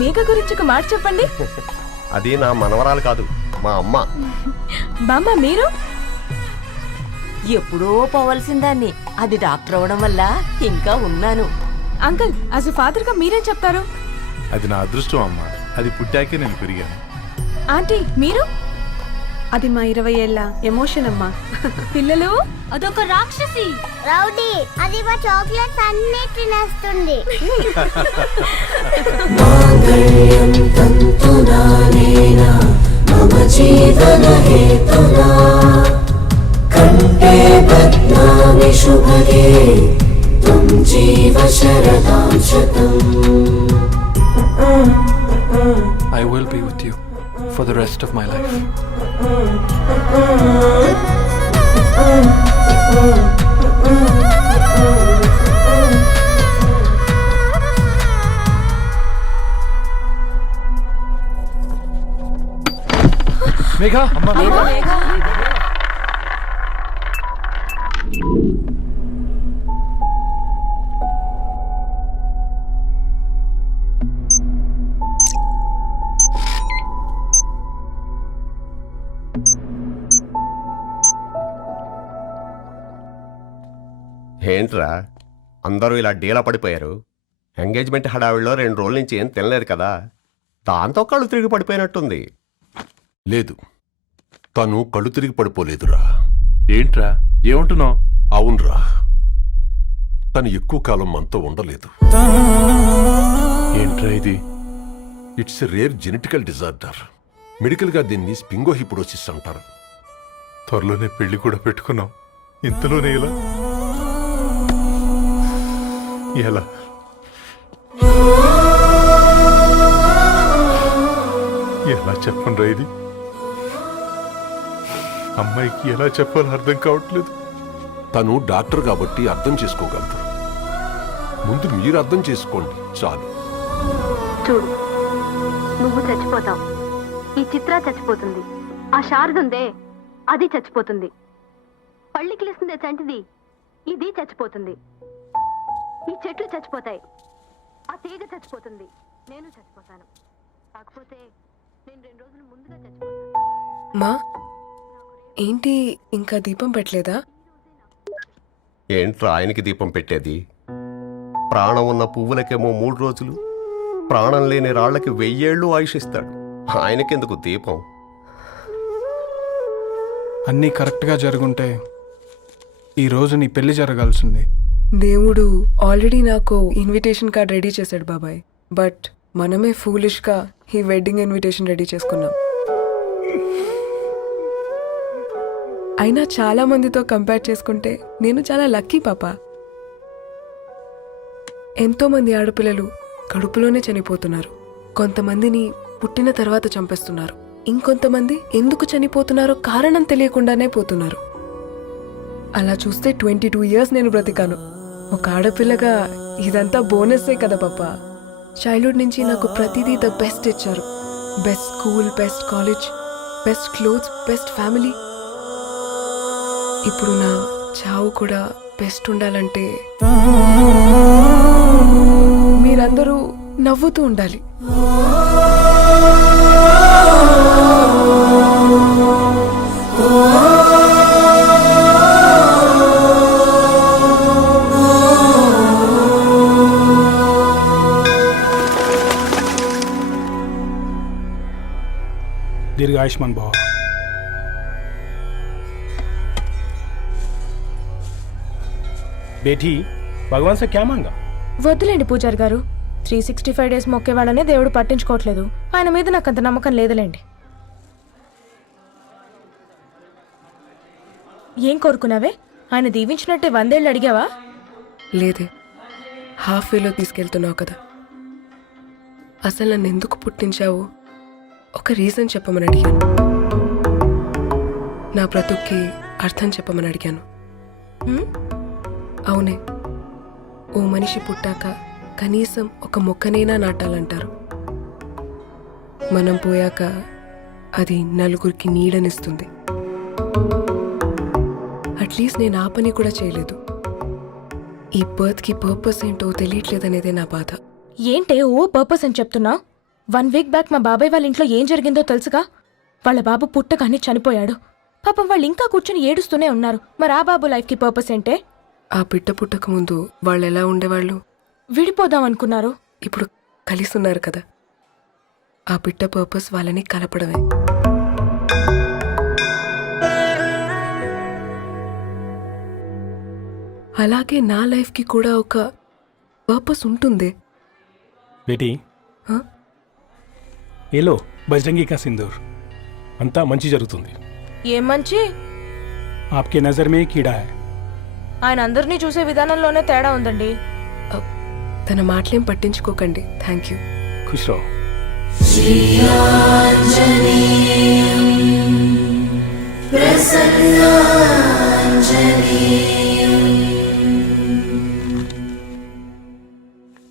మేఘ గురించి ఒక మాట చెప్పండి. అది నా మనవరాలు కాదు, మా అమ్మ. బామ్మ మీరు? ఎప్పుడో పోవలసిందాన్ని, అది డాక్టర్ అవడం వల్ల ఇంకా ఉన్నాను. అంకుల్, యాజ్ ఎ ఫాదర్ గా మీరేం చెప్తారు? అది నా అదృష్టం అమ్మా, అది పుట్టాకే నేను పెరిగాను. ఆంటీ మీరు? అది మా 20 ఏళ్ల ఎమోషన్ అమ్మా. పిల్లలు? అదొక రాక్షసి రౌడీ, అది మా చాక్లెట్స్ అన్ని తినేస్తుంది. I will be with you for the rest of my life. Megha, ఏంట్రా అందరూ ఇలా డీలా పడిపోయారు? ఎంగేజ్మెంట్ హడావిడిలో 2 రోజుల నుంచి ఏం తినలేదు కదా, దాంతో కళ్ళు తిరిగి పడిపోయినట్టుంది. లేదు, తను కళ్ళు తిరిగి పడిపోలేదురా. ఏంట్రా ఏమంటున్నావు? అవునరా, తను ఎక్కువ కాలం మనతో ఉండలేదు. ఏంట్రా ఇది? It's rare genetical disorder. మెడికల్గా దీన్ని స్పింగోహిపోడోసిస్ అంటారు. త్వరలోనే పెళ్లి కూడా పెట్టుకున్నాం, ఇంతలోనే ఇలా ఎలా? ఎలా చెప్పండ్రా ఇది? అమ్మాయికి ఎలా చెప్పాలో అర్థం కావట్లేదు. తను డాక్టర్ కాబట్టి అర్థం చేసుకోగలదు. ముందు మీరు అర్థం చేసుకోండి చాలు. చూడు, నువ్వు చచ్చిపోతావు, ఈ చిత్ర చచ్చిపోతుంది, ఆ శారదుందే అది చచ్చిపోతుంది, పళ్ళికిలిస్తుందే చంటిది ఇది చచ్చిపోతుంది, ఈ చెట్లు చచ్చిపోతాయి, ఆ తీగ చచ్చిపోతుంది, నేను చచ్చిపోతాను. కాకపోతే నేను 2 రోజులు ముందుగా చచ్చిపోతాను. మా ఏంటి ఇంకా దీపం పెట్టలేదా? ఏంట్రా ఆయనకి దీపం పెట్టేది? ప్రాణం ఉన్న పువ్వులకేమో 3 రోజులు, ప్రాణం లేని రాళ్లకి 1000 ఏళ్ళు ఆయుషిస్తాడు. ఆయనకెందుకు దీపం? అన్నీ కరెక్ట్గా జరుగుంటే ఈరోజు నీ పెళ్లి జరగాల్సింది. దేవుడు ఆల్రెడీ నాకు ఇన్విటేషన్ కార్డ్ రెడీ చేశాడు బాబాయ్. బట్ మనమే ఫూలిష్గా ఈ వెడ్డింగ్ ఇన్విటేషన్ రెడీ చేసుకున్నాం. అయినా చాలా మందితో కంపేర్ చేసుకుంటే నేను చాలా లక్కీ పాప. ఎంతో మంది ఆడపిల్లలు కడుపులోనే చనిపోతున్నారు. కొంతమందిని పుట్టిన తర్వాత చంపేస్తున్నారు. ఇంకొంతమంది ఎందుకు చనిపోతున్నారో కారణం తెలియకుండానే పోతున్నారు. అలా చూస్తే 22 years నేను బ్రతికాను. ఒక ఆడపిల్లగా ఇదంతా బోనస్సే కదా పాప. చైల్డ్హుడ్ నుంచి నాకు ప్రతిదీ ద బెస్ట్ ఇచ్చారు. Best school, best college, best clothes, best family. ఇప్పుడు నా చావు కూడా బెస్ట్ ఉండాలంటే మీరందరూ నవ్వుతూ ఉండాలి. दीर्घ आयुष्मान भव. बेटी, भगवान से क्या मांगा? వద్దులేండి పూజారి గారు, 365 days మొక్కేవాళ్ళనే దేవుడు పట్టించుకోవట్లేదు. ఆయన మీద నాకు అంత నమ్మకం లేదులేండి. ఏం కోరుకున్నావే? ఆయన దీవించినట్టే 100 ఏళ్ళు అడిగావా? లేదే, హాఫ్ వేలో తీసుకెళ్తున్నావు కదా. అసలు నన్ను ఎందుకు పుట్టించావు ఒక రీజన్ చెప్పమని అడిగాను. నా బ్రతుక్కి అర్థం చెప్పమని అడిగాను. అవునే, ఓ మనిషి పుట్టాక కనీసం ఒక మొక్కనైనా నాటాలంటారు. మనం పోయాక అది నలుగురికి నీడనిస్తుంది. అట్లీస్ట్ నేను ఆ పని కూడా చేయలేదు. ఈ బర్త్కి పర్పస్ ఏంటో తెలియట్లేదనేదే నా బాధ. ఏంటే ఓ పర్పస్ అని చెప్తున్నా? 1 వీక్ బ్యాక్ మా బాబాయ్ వాళ్ళ ఇంట్లో ఏం జరిగిందో తెలుసుగా? వాళ్ళ బాబు పుట్టగానే చనిపోయాడు. పాపం వాళ్ళు ఇంకా కూర్చొని ఏడుస్తూనే ఉన్నారు. మరి ఆ బాబు లైఫ్కి పర్పస్ ఏంటే? ఆ బిడ్డ పుట్టక ముందు వాళ్ళు ఎలా ఉండేవాళ్ళు? విడిపోదాం అనుకున్నారు. ఇప్పుడు కలిసి ఉన్నారు కదా. ఆ బిడ్డ పర్పస్ వాళ్ళని కలపడమే. అలాగే నా లైఫ్కి కూడా ఒక పర్పస్ ఉంటుంది. बेटी हाँ? ये लो बजरंगी का सिंदूर अंता मंची जరుగుతుంది. ఏం మంచి? आपके नजर में कीड़ा है. ఆయన అందరినీ చూసే విధానంలోనే తేడా ఉందండి. తన మాటలేం పట్టించుకోకండి. Thank you. खुश रहो.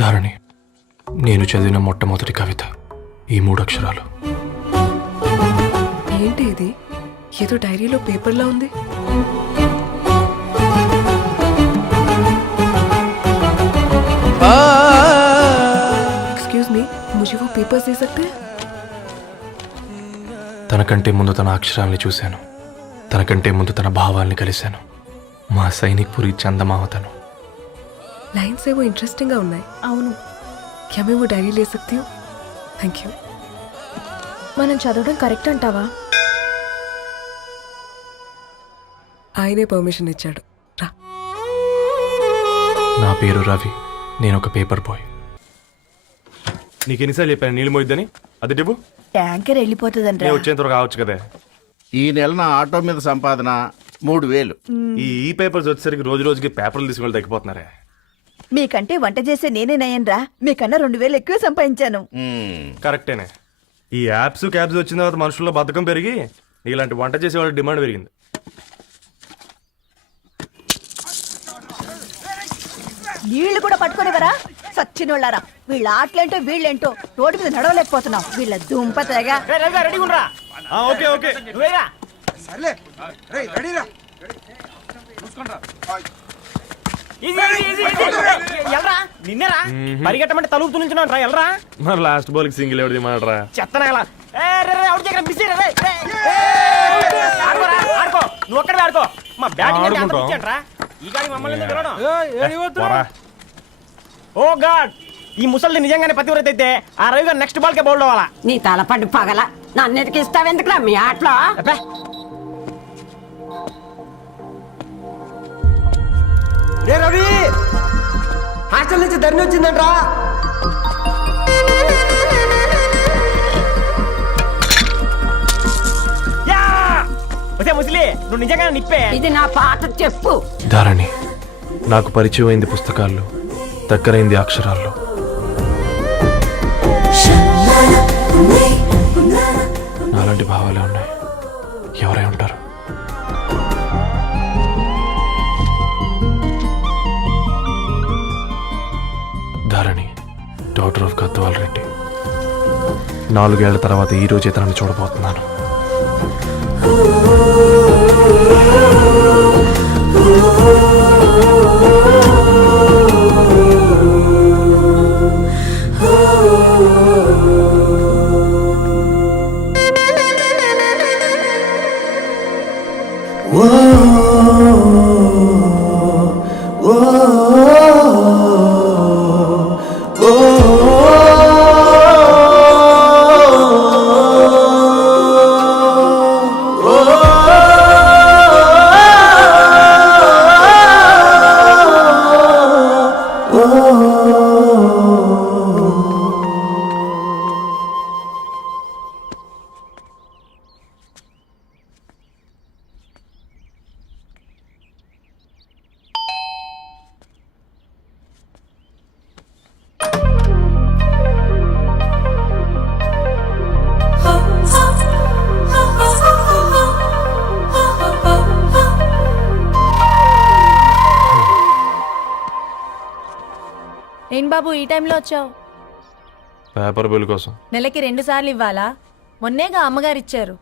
ధారణి, నేను చదివిన మొట్టమొదటి కవిత ఈ 3 అక్షరాలు. ఏంటి ఇది? ఏదో డైరీలో పేపర్లా ఉంది. एक्सक्यूज मी, मुझे वो पेपर्स दे सकते हैं? తనకంటే ముందు తన అక్షరాల్ని చూశాను. తనకంటే ముందు తన భావాల్ని కలిశాను. మా సైనిక్పురి చందమావతను. लाइन्स है वो इंटरेस्टिंग గా ఉన్నాయి. అవును, क्या मैं वो डायरी ले सकती हूँ? Thank you. మనం చదవడం కరెక్ట్ అంటావా? ఆయనే పర్మిషన్ ఇచ్చాడు. రా. నా పేరు రవి. నేను ఒక పేపర్ బాయ్. నీకు ఎన్నిసార్లు చెప్పాను నీళ్ళు మోయిద్దని? అది టిప్పు ట్యాంకర్ వెళ్ళిపోతుందంటే నేను వచ్చేంత వరకు కావచ్చు కదా. ఈ నెల నా ఆటో మీద సంపాదన 3000. ఈ పేపర్స్ వచ్చేసరికి రోజు రోజుకి పేపర్లు తీసుకుని తగ్గిపోతున్నారే. మీకంటే వంట చేసే నేనే నయ్యన్రా. మీకన్నా 2000 ఎక్కువ సంపాదించాను. కరెక్టేనే. ఈ యాప్స్ క్యాబ్స్ వచ్చిన తర్వాత మనుషుల్లో బద్ధకం పెరిగి ఇలాంటి వంట చేసే వాళ్ళ డిమాండ్ పెరిగింది. నీళ్లు కూడా పట్టుకునేవరా సచ్చినోళ్ళారా. వీళ్ళ ఆటలేంటో వీళ్ళేంటో రోడ్డు మీద నడవలేకపోతున్నాం. వీళ్ళ దుంప తెగ. ఓకే ఓకే నిన్నరా పరిగెట్టమంటే తలుపు నుంచి ఎల్రా. మరి లాస్ట్ బాల్ కి సింగిల్ ఎవరిది మాడరా? చెత్తనా నువ్వు ఒక్కడే ఆడుకో. మా బ్యాటింగ్ ఈ గాడి మమ్మల్ని పోరా. ఓ గాడ్, ఈ ముసలి నిజంగానే పతివ్రత అయితే ఆ రవి గారు నెక్స్ట్ బాల్ కే బౌల్డ్ అవ్వాలా. నీ తలపండి పగల నన్నెతికి ఇస్తావెందుకురా మీ ఆటలో? రే రవి, హాస్టల్ నుంచి ధరణి వచ్చిందంట్రా. ముసలి నువ్వు నిజంగా నిప్పే. ఇది నా పాట చెప్పు. ధారణి, నాకు పరిచయం అయింది పుస్తకాల్లో, దగ్గరైంది అక్షరాల్లో. నాలాంటి భావాలే ఉన్నాయి. ఎవరై ఉంటారు? Dharani, doctor of Gadwal Reddy. 4 ఏళ్ల తర్వాత ఈ రోజే తనని చూడబోతున్నాను. ఏం బాబు ఈ టైంలో వచ్చావు? పేపర్ బిల్ కోసం. నెలకి 2 సార్లు ఇవ్వాలా? మొన్నేగా అమ్మగారు ఇచ్చారు.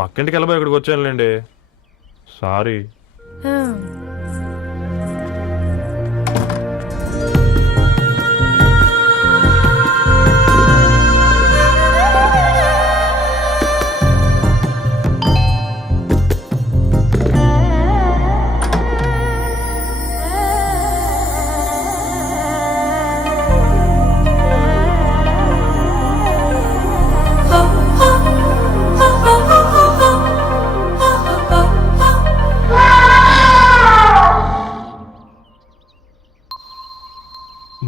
పక్కింటికి వెళ్ళబోయి ఇక్కడికి వచ్చానులేండి. సారీ.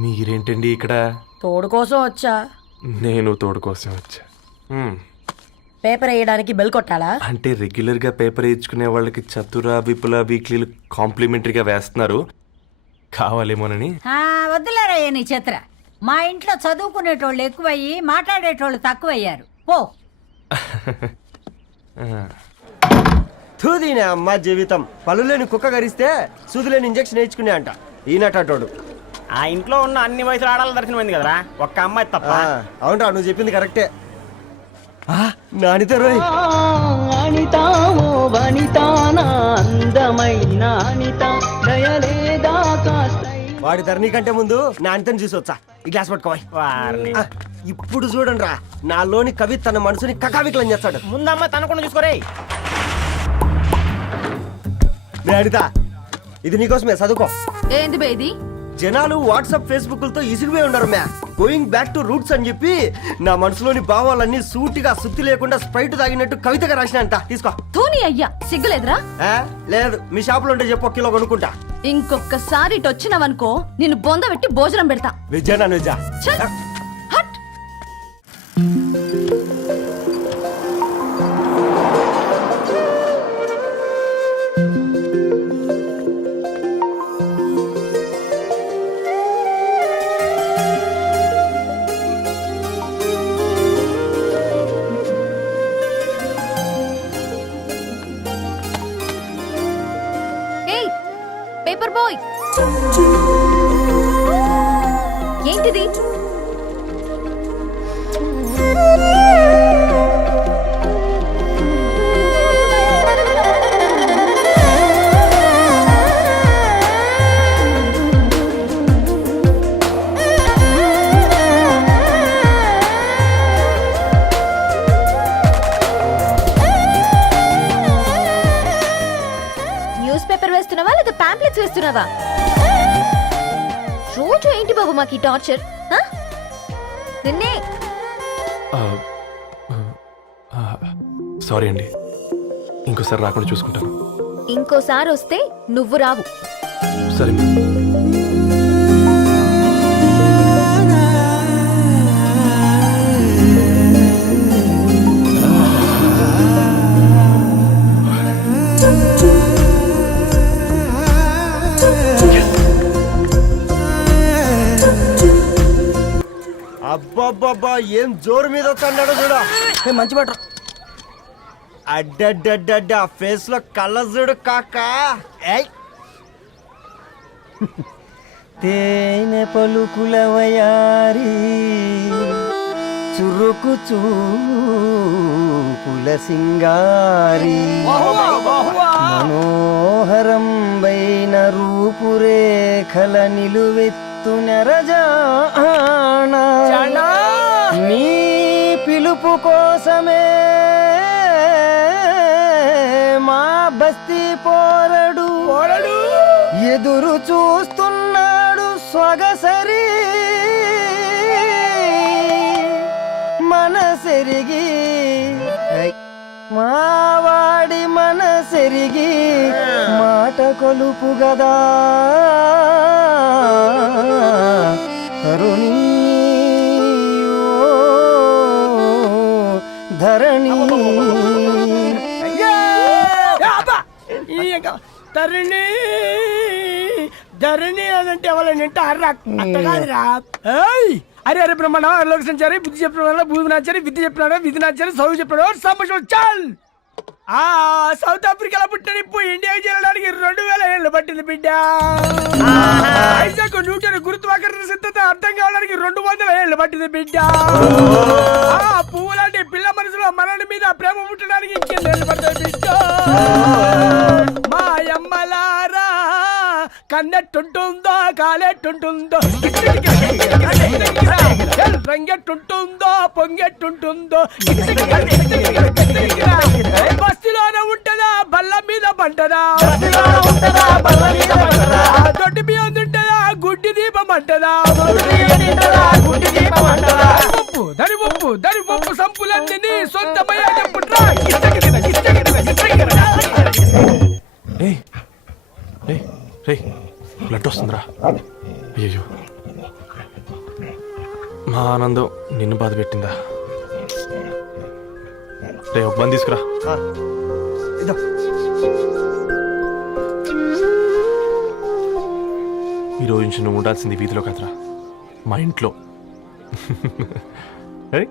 మీరేంటండి ఇక్కడ? తోడు కోసం వచ్చా. నేను తోడు కోసం వచ్చా. పేపర్ వేయడానికి బెల్ కొట్టాలా? అంటే రెగ్యులర్గా పేపర్ వేయించుకునే వాళ్ళకి చతుర విపుల వీక్లీలు కాంప్లిమెంటరీగా వేస్తున్నారు, కావాలేమోనని. వద్దులేరా నీ చిత్ర. మా ఇంట్లో చదువుకునేటోళ్ళు ఎక్కువయ్యి మాట్లాడేటోళ్ళు తక్కువయ్యారు. పో. తూదీనే అమ్మ జీవితం. పలులేని కుక్క గరిస్తే సూదులేని ఇంజక్షన్ వేయించుకునే అంట ఈనటోడు. ఆ ఇంట్లో ఉన్న అన్ని వయసుల ఆడాల దర్శనమైంది కదరా, ఒక్క అమ్మాయి తప్ప. అవునరా, నువ్వు చెప్పింది కరెక్టే. నానిత రోయ్, వాడి ధరణి కంటే ముందు నానితని చూసి వచ్చా. ఈ గ్లాస్ పట్టుకోవాలి. ఇప్పుడు చూడండి రా, నాలోని కవి తన మనసుని కకావికలం చేస్తాడు. ముందమ్మ తనకుండా చూసుకోరే. నానిత, ఇది నీకోసమే, చదువుకో. ఏంది బేది? జనాలు వాట్సాప్ ఫేస్బుక్లతో ఇసిగిపోయి ఉన్నారు మ్యా. గోయింగ్ బ్యాక్ టు రూట్స్ అని చెప్పి నా మనసులోని భావాలన్నీ సూటిగా సుత్తి లేకుండా స్ప్రైట్ తాగినట్టు కవితగా రాసినంట. తీసుకో. తూని అయ్యా, సిగ్గులేదురా? లేదు, మీ షాపులో ఉంటే చెప్పు, 1 కిలో కొనుక్కుంటా. ఇంకొకసారి ఇటు వచ్చినావనుకో నిన్ను బొంద పెట్టి భోజనం పెడతా. వెజ్జా నాన్ వెజ్జా? ఛల్, హట్. ఏయ్ పేపర్ బాయ్, ఏంటిది? న్యూస్ పేపర్ వేస్తున్నావా లేదా పాంప్లెట్స్ వేస్తున్నావా? రోజు ఏంటి బాబు మాకు ఈ టార్చర్? నిన్నే. సారీ అండి, ఇంకోసారి రాకుండా చూసుకుంటాను. ఇంకోసారి వస్తే నువ్వు రావు. సరే. అబ్బబ్బబ్బా, ఏం జోరు మీద వస్తాడు చూడ. మంచి బట్ట. అడ్డడ్డడ్డ ఫేస్ లో కళ్ళ చూడు కాక. తేనె పలుకుల వయారి చురుకు చూపుల సింగారి మనోహరం బైన రూపురేఖల నిలువెత్తు నెరజానా నీ పిలుపు కోసమే మా బస్తీ పోరడు ఎదురు చూస్తున్నాడు స్వగసరి మనసెరిగి మావాడి మనసెరిగి మాట కొలుపు గదా కరుణీ ధరణి. ధరణి ధరణి అదంటే ఎవరైనా అట్ట కాదురా. అరే అరే బ్రహ్మణ లోక సంచారి బుద్ధి చెప్పిన భూమి నాచారి విద్య చెప్పినాడు విధి నాచారి చదువు చెప్పినాడు సంభాషణ చాల్. సౌత్ ఆఫ్రికాలో పుట్టిన ఇప్పుడు ఇండియాకి చేరడానికి 2000 ఏళ్ళు పట్టింది బిడ్డ. ఐజాక్ న్యూటన్ గురుత్వాకర్షణ సిద్ధత అర్థం కావడానికి 200 ఏళ్ళు పట్టింది బిడ్డ. పువ్వు లాంటి పిల్ల మనసులో మనని మీద ప్రేమ పుట్టడానికి ఇంకేళ్ళు పడుతుంది బిడ్డ. మా అమ్మలారా కన్నెట్టుంటుందో కాలెట్టుంటుందో రంగెట్టుంటుందో పొంగెట్టుంటుందో బస్తిలోనే ఉంటదా బల్ల మీద పంటదా దొడ్డి బియ్యం తింటదా గుడ్డి దీపం అంటదా దరి పప్పు సంపులన్నీ సొంతమయ్యా చెప్పుట్రా. బ్లడ్ వస్తుందిరా. అయ్యో మా ఆనందం నిన్ను బాధ పెట్టిందా? రే ఒక బంద్ తీసుకురా. ఇదో ఈ రోజు నుంచి నువ్వు ఉండాల్సింది వీధిలో కదరా, మా ఇంట్లో. ఏయ్